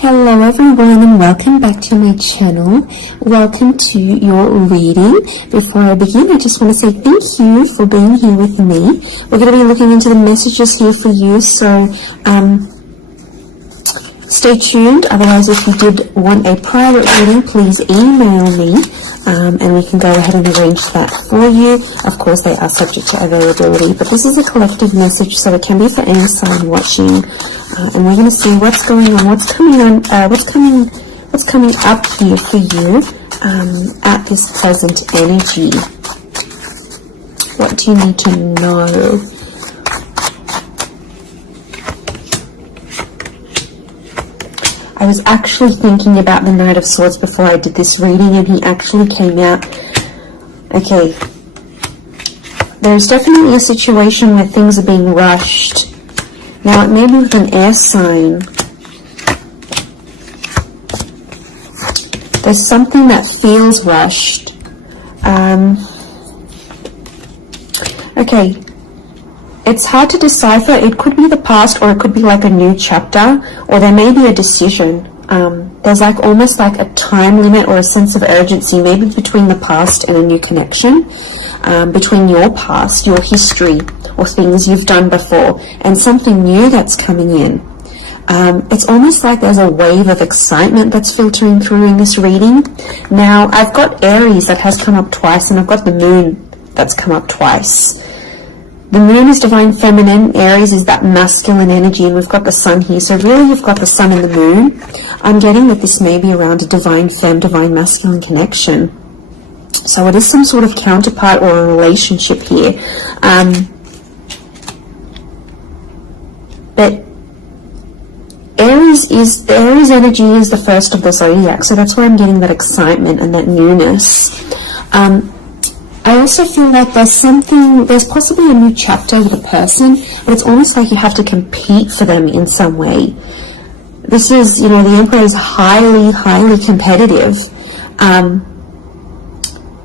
Hello everyone and welcome back to my channel. Welcome to your reading. Before I begin, I just want to say thank you for being here with me. We're going to be looking into the messages here for you, so stay tuned. Otherwise, if you did want a private reading, please email me and we can go ahead and arrange that for you. Of course, they are subject to availability, but this is a collective message, so it can be for any sign watching. And we're going to see what's going on, what's coming up here for you at this present energy. What do you need to know? I was actually thinking about the Knight of Swords before I did this reading, and he actually came out. Okay, there's definitely a situation where things are being rushed. Now, it may be with an air sign. There's something that feels rushed. Okay, it's hard to decipher. It could be the past, or it could be like a new chapter, or there may be a decision. There's like almost like a time limit or a sense of urgency, maybe between the past and a new connection, between your past, your history, or things you've done before, and something new that's coming in. It's almost like there's a wave of excitement that's filtering through in this reading. Now, I've got Aries that has come up twice, and I've got the Moon that's come up twice. The Moon is divine feminine, Aries is that masculine energy, and we've got the Sun here. So really you've got the Sun and the Moon. I'm getting that this may be around a divine femme, divine masculine connection. So it is some sort of counterpart or a relationship here. But the Aries energy is the first of the zodiac, so that's where I'm getting that excitement and that newness. I also feel like there's possibly a new chapter with a person, but it's almost like you have to compete for them in some way. This is, the Emperor is highly, highly competitive. Now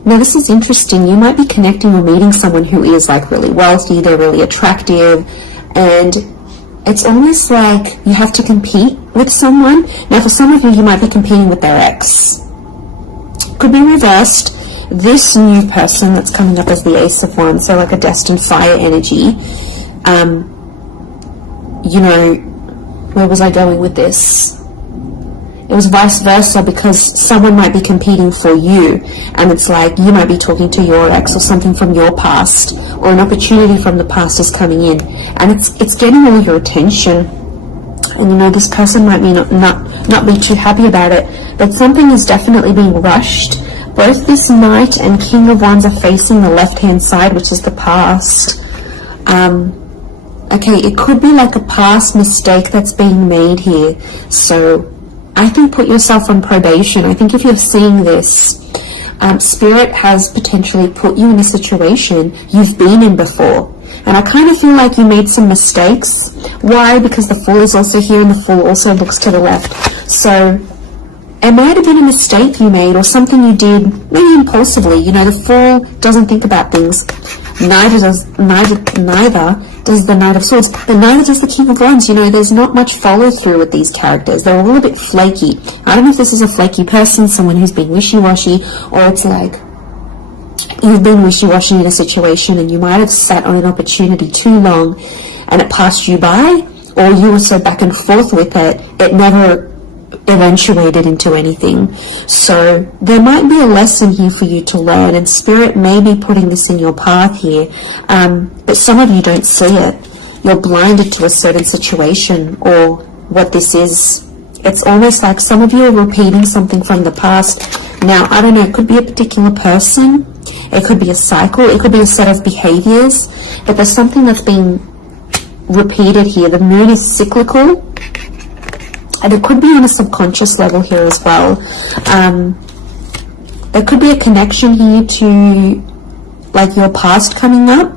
this is interesting. You might be connecting or meeting someone who is like really wealthy, they're really attractive, and it's almost like you have to compete with someone. Now for some of you, you might be competing with their ex. Could be reversed. This new person that's coming up as the Ace of Wands, so like a destined fire energy. Where was I going with this? It was vice versa, because someone might be competing for you, and it's like you might be talking to your ex or something from your past, or an opportunity from the past is coming in, and it's getting all your attention. And this person might not be too happy about it, but something is definitely being rushed. Both this Knight and King of Wands are facing the left-hand side, which is the past. Okay, it could be like a past mistake that's being made here. So I think put yourself on probation. I think if you're seeing this, Spirit has potentially put you in a situation you've been in before. And I kind of feel like you made some mistakes. Why? Because the Fool is also here, and the Fool also looks to the left. So it might have been a mistake you made, or something you did, maybe impulsively. The Fool doesn't think about things. Neither does the Knight of Swords, but neither does the King of Wands. There's not much follow through with these characters. They're a little bit flaky. I don't know if this is a flaky person, someone who's being wishy-washy, or it's like you've been wishy-washy in a situation and you might have sat on an opportunity too long and it passed you by, or you were so back and forth with it, it never eventuated into anything. So there might be a lesson here for you to learn, and Spirit may be putting this in your path here, but some of you don't see it. You're blinded to a certain situation or what this is. It's almost like some of you are repeating something from the past. Now, I don't know, it could be a particular person, it could be a cycle, it could be a set of behaviors, but there's something that's being repeated here. The Moon is cyclical, and it could be on a subconscious level here as well. There could be a connection here to like your past coming up,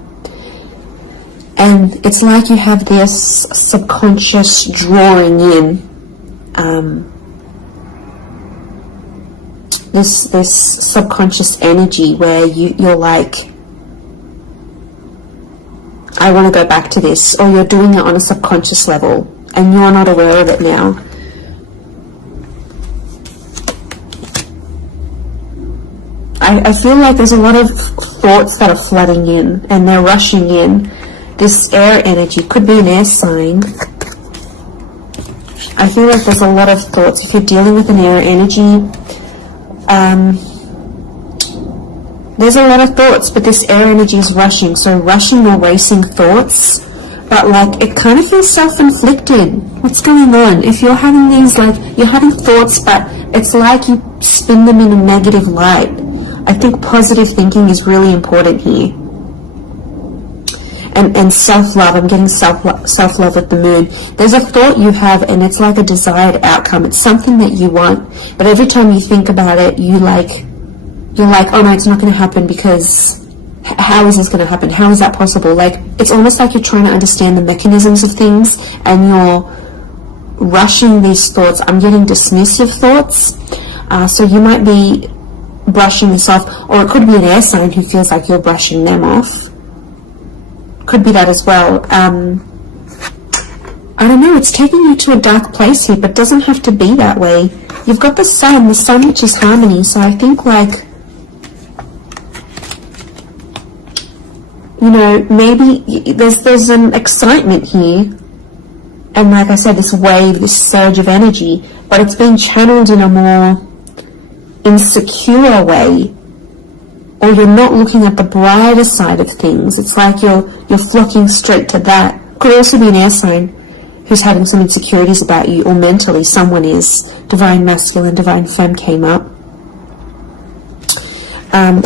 and it's like you have this subconscious drawing in this subconscious energy where you're like, I want to go back to this, or you're doing it on a subconscious level and you're not aware of it now. I feel like there's a lot of thoughts that are flooding in and they're rushing in. This air energy could be an air sign. I feel like there's a lot of thoughts. If you're dealing with an air energy, there's a lot of thoughts, but this air energy is rushing. So rushing or racing thoughts, but like it kind of feels self-inflicted. What's going on? If you're having these, like, you're having thoughts, but it's like you spin them in a negative light. I think positive thinking is really important here. And self-love, I'm getting self-love with the moon. There's a thought you have and it's like a desired outcome. It's something that you want, but every time you think about it, you're like, oh no, it's not going to happen, because how is this going to happen? How is that possible? Like, it's almost like you're trying to understand the mechanisms of things and you're rushing these thoughts. I'm getting dismissive thoughts. So you might be brushing this off, or it could be an air sign who feels like you're brushing them off. Could be that as well. I don't know, it's taking you to a dark place here, but doesn't have to be that way. You've got the sun which is harmony, so I think, like, you know, maybe there's an excitement here, and like I said, this wave, this surge of energy, but it's being channeled in a more insecure way, or you're not looking at the brighter side of things. It's like you're flocking straight to that. Could also be an air sign who's having some insecurities about you, or mentally someone is. Divine masculine, divine femme came up.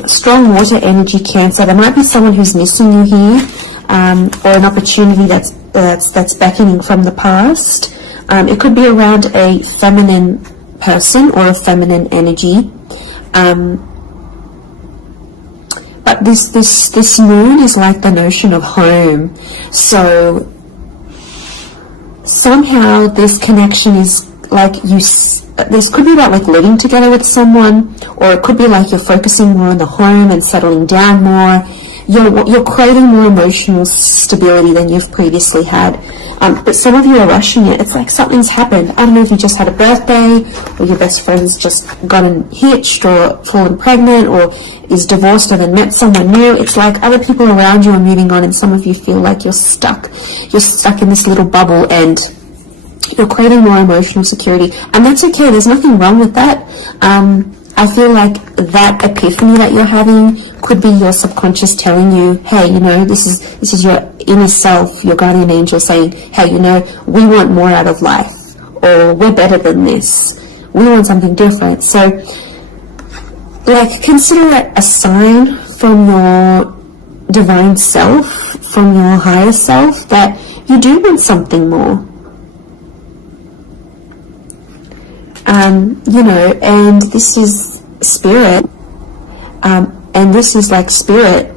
Strong water energy, Cancer. There might be someone who's missing you here, or an opportunity that's beckoning from the past. It could be around a feminine person or a feminine energy. But this moon is like the notion of home. So somehow this connection is like this could be about like living together with someone, or it could be like you're focusing more on the home and settling down more. You're creating more emotional stability than you've previously had. But some of you are rushing it. It's like something's happened. I don't know if you just had a birthday, or your best friend's just gotten hitched or fallen pregnant, or is divorced and then met someone new. It's like other people around you are moving on, and some of you feel like you're stuck. You're stuck in this little bubble, and you're creating more emotional security. And that's okay. There's nothing wrong with that. I feel like that epiphany that you're having could be your subconscious telling you, hey, you know, this is your inner self, your guardian angel saying, hey, you know, we want more out of life, or we're better than this. We want something different. So, like, consider it a sign from your divine self, from your higher self, that you do want something more. You know, and this is spirit, and this is like spirit,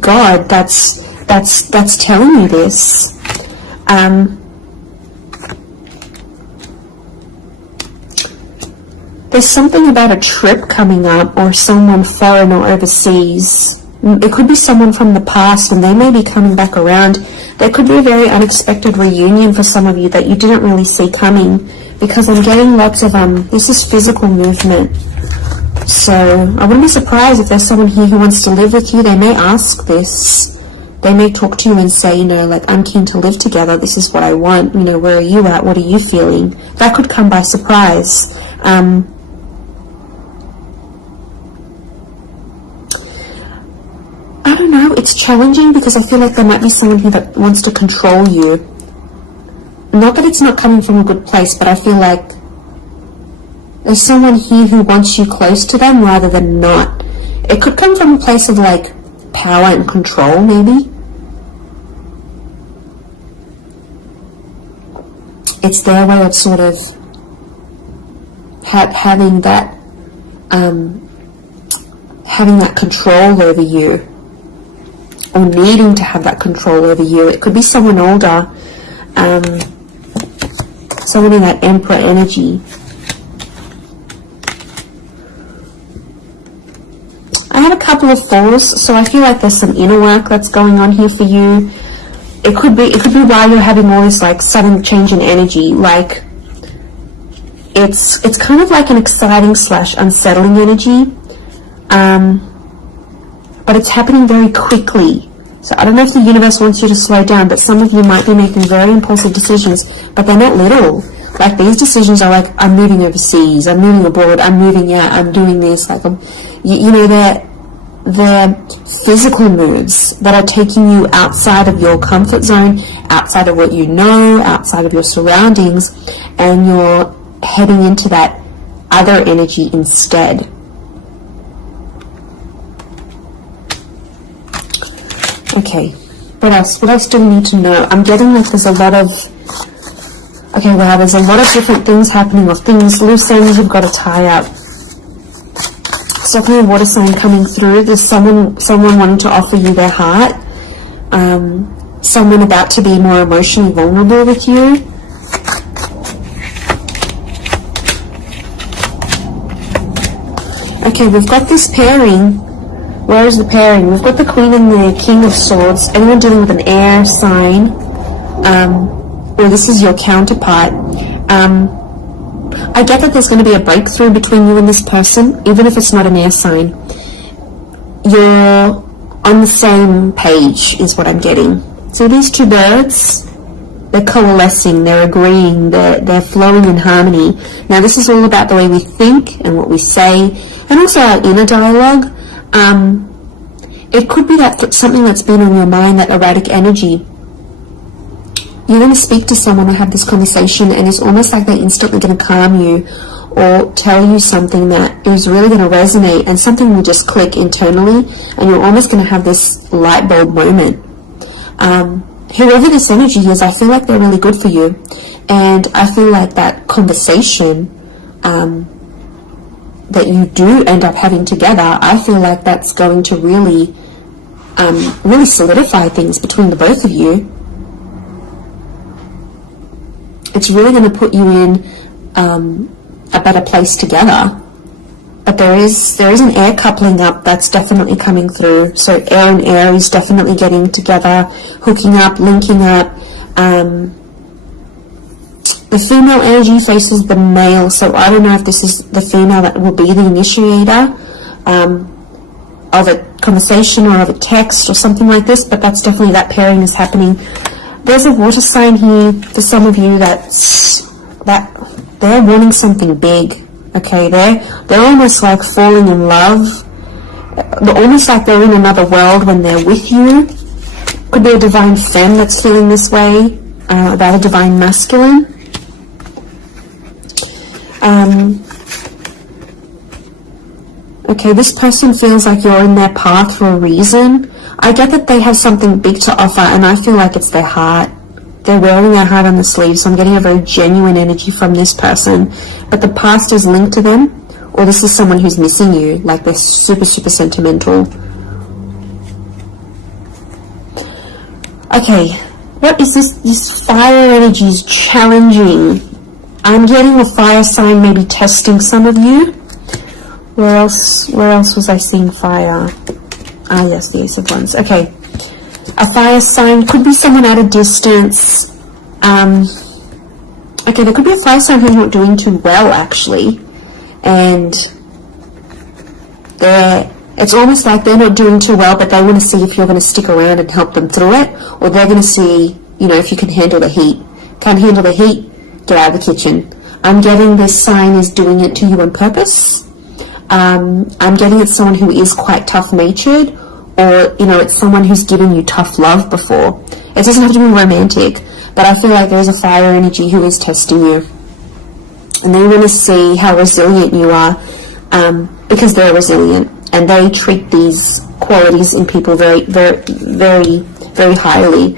God, that's telling you this. There's something about a trip coming up, or someone foreign or overseas. It could be someone from the past, and they may be coming back around. There could be a very unexpected reunion for some of you that you didn't really see coming, because I'm getting lots of, this is physical movement. So I wouldn't be surprised if there's someone here who wants to live with you. They may ask this. They may talk to you and say, you know, like, I'm keen to live together. This is what I want. You know, where are you at? What are you feeling? That could come by surprise. I don't know. It's challenging because I feel like there might be someone here that wants to control you. Not that it's not coming from a good place, but I feel like there's someone here who wants you close to them rather than not. It could come from a place of like power and control, maybe. It's their way of sort of having that control over you, or needing to have that control over you. It could be someone older, someone in that Emperor energy. I had a couple of fours, so I feel like there's some inner work that's going on here for you. It could be why you're having all this like sudden change in energy. Like, it's kind of like an exciting / unsettling energy, but it's happening very quickly. So I don't know if the universe wants you to slow down, but some of you might be making very impulsive decisions, but they're not little. Like, these decisions are like, I'm moving overseas, I'm moving abroad, I'm moving out, I'm doing this. Like, you know, they're physical moves that are taking you outside of your comfort zone, outside of what you know, outside of your surroundings, and you're heading into that other energy instead. Okay, what else? What else do we need to know? I'm getting like there's a lot of, okay, wow, there's a lot of different things happening, or things, loose ends you've got to tie up. So definitely a water sign coming through. There's someone wanting to offer you their heart. Someone about to be more emotionally vulnerable with you. Okay, we've got this pairing. Where is the pairing? We've got the Queen and the King of Swords. Anyone dealing with an air sign, or this is your counterpart. I get that there's going to be a breakthrough between you and this person, even if it's not an air sign. You're on the same page, is what I'm getting. So these two birds, they're coalescing, they're agreeing, they're flowing in harmony. Now this is all about the way we think and what we say, and also our inner dialogue. It could be that something that's been on your mind, that erratic energy. You're going to speak to someone or have this conversation, and it's almost like they're instantly going to calm you or tell you something that is really going to resonate, and something will just click internally, and you're almost going to have this light bulb moment. Whoever this energy is, I feel like they're really good for you, and I feel like that conversation that you do end up having together, I feel like that's going to really solidify things between the both of you. It's really going to put you in a better place together. But there is an air coupling up that's definitely coming through. So air and Aries definitely getting together, hooking up, linking up. The female energy faces the male, so I don't know if this is the female that will be the initiator of a conversation or of a text or something like this, but that's definitely, that pairing is happening. There's a water sign here for some of you that they're wanting something big. Okay, they're almost like falling in love. They're almost like they're in another world when they're with you. Could be a divine femme that's feeling this way, about a divine masculine. Okay, this person feels like you're in their path for a reason. I get that they have something big to offer, and I feel like it's their heart. They're wearing their heart on the sleeve, so I'm getting a very genuine energy from this person. But the past is linked to them, or this is someone who's missing you, like they're super, super sentimental. Okay, what is this? This fire energy is challenging. I'm getting a fire sign maybe testing some of you. Where else was I seeing fire? Ah, yes, the Ace of Wands. Okay. A fire sign could be someone at a distance. Okay, there could be a fire sign who's not doing too well, actually. And it's almost like they're not doing too well, but they want to see if you're going to stick around and help them through it. Or they're going to see, you know, if you can handle the heat. Can't handle the heat? Get out of the kitchen. I'm getting this sign is doing it to you on purpose. I'm getting it's someone who is quite tough-natured, or, you know, it's someone who's given you tough love before. It doesn't have to be romantic, but I feel like there's a fire energy who is testing you. And they want to see how resilient you are, because they're resilient, and they treat these qualities in people very, very, very, very highly.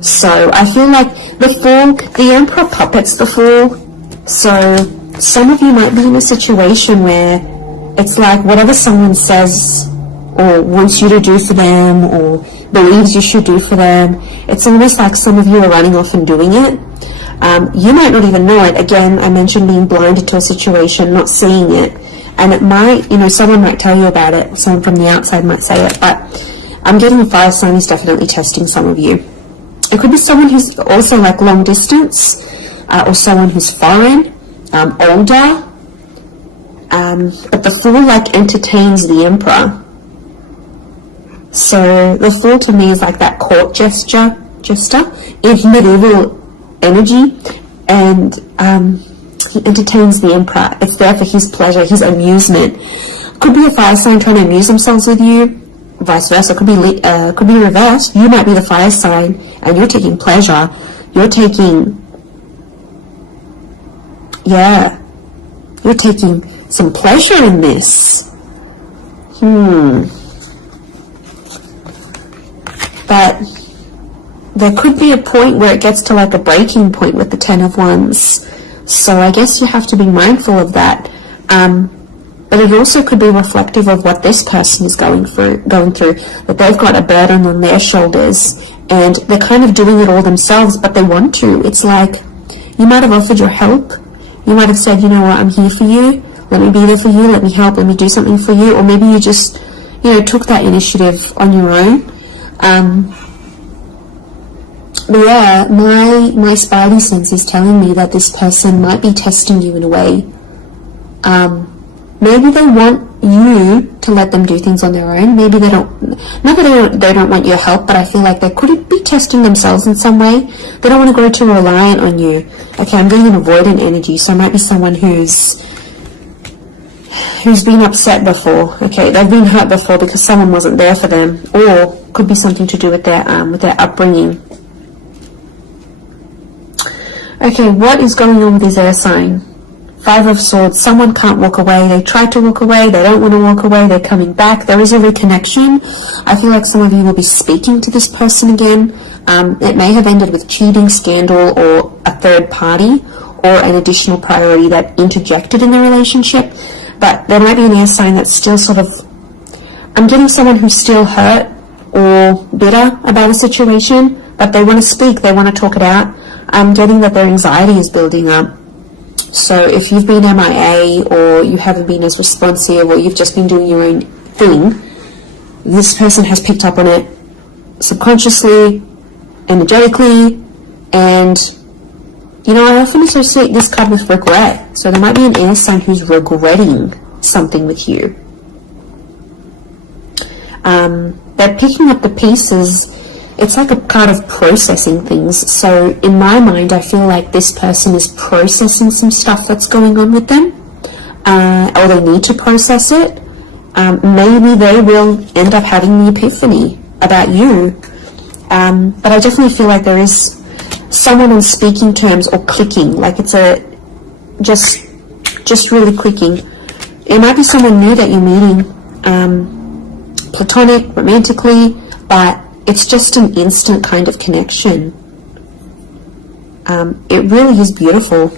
So I feel like the Fool, the Emperor puppets the Fool. So some of you might be in a situation where it's like whatever someone says or wants you to do for them or believes you should do for them, it's almost like some of you are running off and doing it. You might not even know it. Again, I mentioned being blinded to a situation, not seeing it. And it might, you know, someone might tell you about it. Someone from the outside might say it. But I'm getting a fire sign is definitely testing some of you. It could be someone who's also like long distance. or someone who's foreign, older. But the Fool like entertains the Emperor. So the Fool to me is like that court jester in medieval energy, and he entertains the Emperor. It's there for his pleasure, his amusement. Could be a fire sign trying to amuse themselves with you, vice versa. Could be reversed. You might be the fire sign and you're taking pleasure. You're taking some pleasure in this. But there could be a point where it gets to like a breaking point with the Ten of Wands. So I guess you have to be mindful of that. But it also could be reflective of what this person is going through, that they've got a burden on their shoulders and they're kind of doing it all themselves, but they want to. It's like you might have offered your help. You might have said, you know what, I'm here for you. Let me be there for you. Let me help. Let me do something for you. Or maybe you just, took that initiative on your own. But yeah, my spidey sense is telling me that this person might be testing you in a way. Maybe they want you to let them do things on their own. Maybe they don't, not that they don't want your help, but I feel like they could be testing themselves in some way. They don't want to grow too reliant on you. Okay, I'm getting an avoidant energy, so it might be someone who's been upset before. Okay, they've been hurt before because someone wasn't there for them, or could be something to do with their upbringing. Okay, what is going on with this air sign? Five of Swords. Someone can't walk away. They try to walk away. They don't want to walk away. They're coming back. There is a reconnection. I feel like some of you will be speaking to this person again. It may have ended with cheating, scandal, or a third party, or an additional priority that interjected in the relationship. But there might be an air sign that's still sort of, I'm getting someone who's still hurt or bitter about a situation, but they want to speak. They want to talk it out. I'm getting that their anxiety is building up. So if you've been MIA, or you haven't been as responsive, or you've just been doing your own thing, this person has picked up on it subconsciously, energetically, and I often associate this card with regret. So there might be an air sign who's regretting something with you. They're picking up the pieces. It's like a card of processing things. So in my mind, I feel like this person is processing some stuff that's going on with them, or they need to process it. Maybe they will end up having the epiphany about you. But I definitely feel like there is someone on speaking terms or clicking, like it's just really clicking. It might be someone new that you're meeting, platonic, romantically, but it's just an instant kind of connection. It really is beautiful.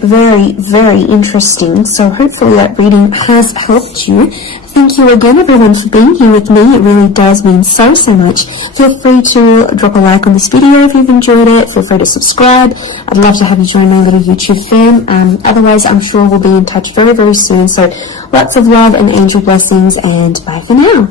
Very, very interesting. So hopefully that reading has helped you. Thank you again, everyone, for being here with me. It really does mean so much. Feel free to drop a like on this video if you've enjoyed it. Feel free to subscribe. I'd love to have you join my little YouTube fam. Otherwise, I'm sure we'll be in touch very, very soon. So lots of love and angel blessings, and bye for now.